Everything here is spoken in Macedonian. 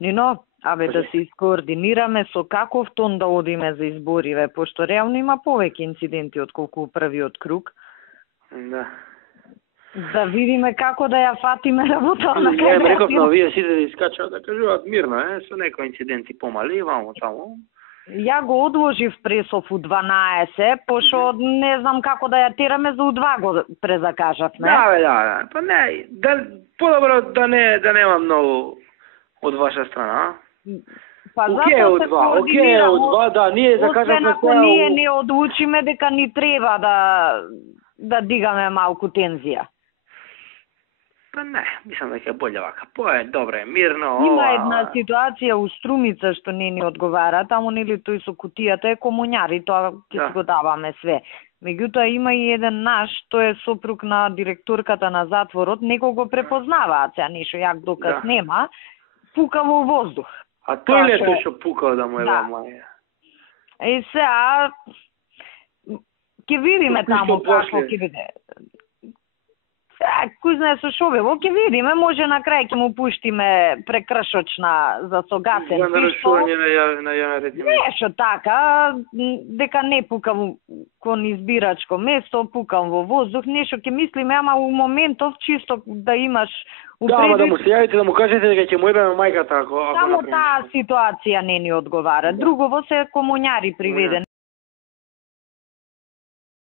Нино, да се искоординираме со каков тон да одиме за избориве, пошто реално има повеќе инциденти отколку првиот круг. Да. Да видиме како да ја фатиме работа на кај. Ја реков на овие сите да искачаат да кажуваат мирно, со некои инциденти помали, вамо таму. Ја го одложив пресов у 12, пошто не знам како да ја тераме за у 2 го презакажавме. Да. Па не, подобро да нема многу од ваша страна. Па затоа се координираме, да, ние закажавме освен ако ние не одлучиме дека ни треба да дигаме малку тензија. Па не, мислам дека е боле вака. Добре, мирно. Има една ситуација у Струмица што не ни одговара, таму нели тој со кутијата е комуњари, тоа ќе си го даваме све. Меѓутоа има и еден наш, тој е сопруг на директорката на затворот, него го препознаваат, сега нешто јак доказ нема, пука во воздух. А тој ли е тој што пукал да му е маја? И сега ќе видиме таму како ќе биде. Кој знае со шо бе, ќе видиме, може на крај ќе му пуштиме прекршочна за согасен. За нарушување на јавен ред. Нешто така, дека не пукам кон избирачко место, пукам во воздух, нешто ќе мислиме, ама у моментов чисто да имаш ама да му се јавите да му кажете дека ќе му ебеме мајката ако само таа ситуација не ни одговара. Другово се комуњари приведен.